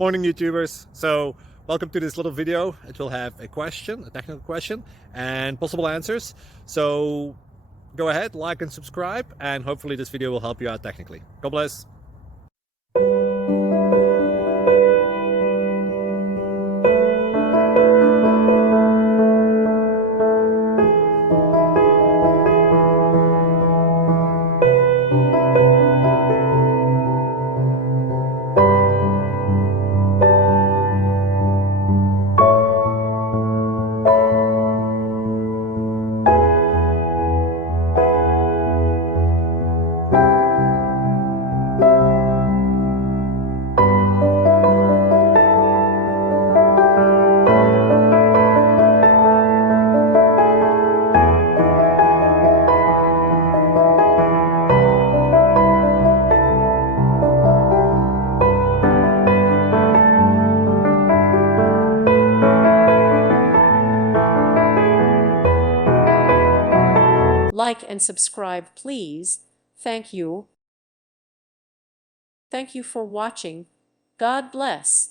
Morning, YouTubers. So welcome to this little video. It will have a question, a technical question, and possible answers. So go ahead, like and subscribe, and hopefully this video will help you out technically. God bless. Like and subscribe, please. Thank you. Thank you for watching. God bless.